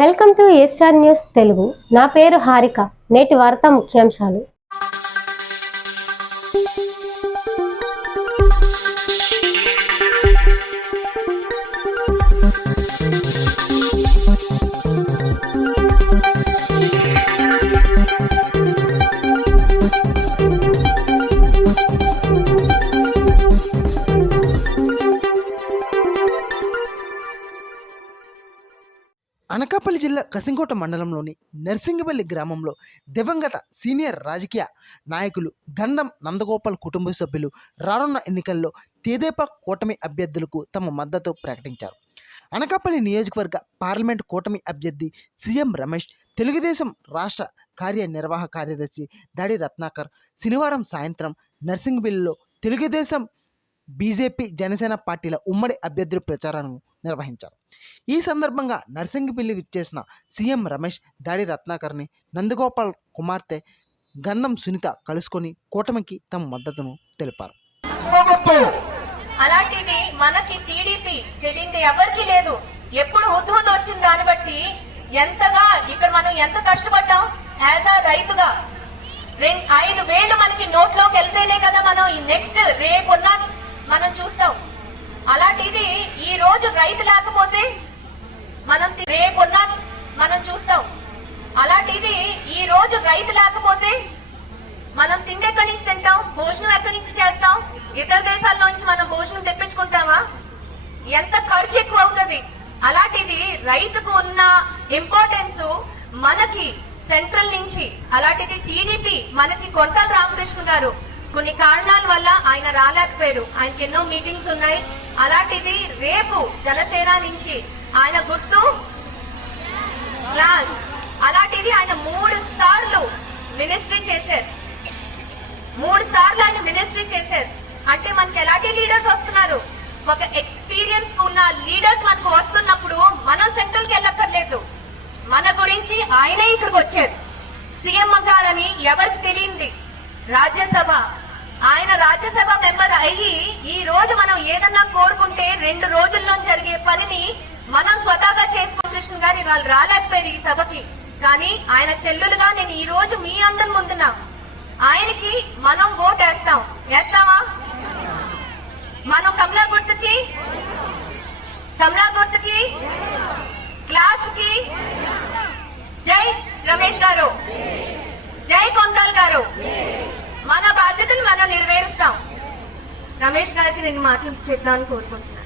Welcome to A star news Telugu. నా పేరు హారిక. నేటి వార్తా ముఖ్యాంశాలు. అనకాపల్లి జిల్లా కసింకోట మండలంలోని నర్సింగపల్లి గ్రామంలో దివంగత సీనియర్ రాజకీయ నాయకులు గంధం నందగోపాల్ కుటుంబ సభ్యులు రానున్న ఎన్నికల్లో తెదేపా కూటమి అభ్యర్థులకు తమ మద్దతు ప్రకటించారు. అనకాపల్లి నియోజకవర్గ పార్లమెంట్ కూటమి అభ్యర్థి సీఎం రమేష్, తెలుగుదేశం రాష్ట్ర కార్యనిర్వాహక కార్యదర్శి దాడి రత్నాకర్ శనివారం సాయంత్రం నర్సింగపల్లిలో తెలుగుదేశం, బీజేపీ, జనసేన పార్టీల ఉమ్మడి అభ్యర్థుల ప్రచారాన్ని నిర్వహించారు. ఈ సందర్భంగా నర్సింగపల్లి విచ్చేసిన సీఎం రమేష్ దాడి రత్నాకర్ని నందగోపాల్ కుమార్తె గంధం సునీత కలుసుకొని కూటమికి తమ మద్దతును తెలిపారు. అలాంటిది మనకి టీడీపీ తెలియదు, ఎవరికి లేదు. ఎప్పుడు హుద్హుద్ వచ్చిన దాన్ని బట్టి ఎంతగా ఇక్కడ మనం ఎంత కష్టపడ్డాం. యాజ్ అ రైతుగా 5,000 మనకి నోట్లోకి వెళ్తేనే కదా మనం ఈ నెక్స్ట్ రేపున్న మనం చూస్తాం. అలాంటిది ఈ రోజు రైతు లేకపోతే మనం రేపున్న మనం చూస్తాం. అలాంటిది ఈ రోజు రైతు లేకపోతే మనం తిండి ఎక్కడి నుంచి తింటాం, భోజనం ఎక్కడి నుంచి చేస్తాం? ఇతర దేశాల నుంచి మనం భోజనం తెప్పించుకుంటామా? ఎంత ఖర్చు ఎక్కువ అవుతుంది. అలాంటిది రైతుకు ఉన్న ఇంపార్టెన్స్ మనకి సెంట్రల్ నుంచి, అలాంటిది టీడీపీ మనకి కొంటల రామకృష్ణ గారు కొన్ని కారణాల వల్ల ఆయన రాలేకపోయారు. ఆయనకి ఎన్నో మీటింగ్స్ ఉన్నాయి. అలాంటిది రేపు జనసేన నుంచి ఆయన గుర్తు క్లాస్. అలాంటిది ఆయన 3 సార్లు మినిస్ట్రీ చేశారు. 3 సార్లు ఆయన మినిస్ట్రీ చేశారు. అంటే మనకి ఎలాంటి లీడర్స్ వస్తున్నారు? ఒక ఎక్స్పీరియన్స్ ఉన్న లీడర్స్ మనకు వస్తున్నప్పుడు మనం సెంట్రల్ కి వెళ్ళక్కర్లేదు. మన గురించి ఆయనే ఇక్కడికి వచ్చారు. సీఎం గారని ఎవరికి తెలియంది. రాజ్యసభ, ఆయన రాజ్యసభ మెంబర్ అయ్యి ఈ రోజు మనం ఏదన్నా కోరుకుంటే 2 రోజుల్లో జరిగే పనిని మనం స్వతహాగా చేసుకున్న కృష్ణ గారు ఇవాళ రాలేకపోయారు ఈ సభకి. కానీ ఆయన చెల్లులుగా నేను ఈ రోజు మీ అందరి ముందున్నా. ఆయనకి మనం ఓట్ వేస్తామా? మనం కమలా గుర్తుకి క్లాస్ కి జై రమేష్ గారు, జై కొండల్ గారు, మన బాధ్యతను మనం నెరవేరుస్తాం. రమేష్ గారికి నేను మాటలు చెప్తామని కోరుకుంటున్నాను.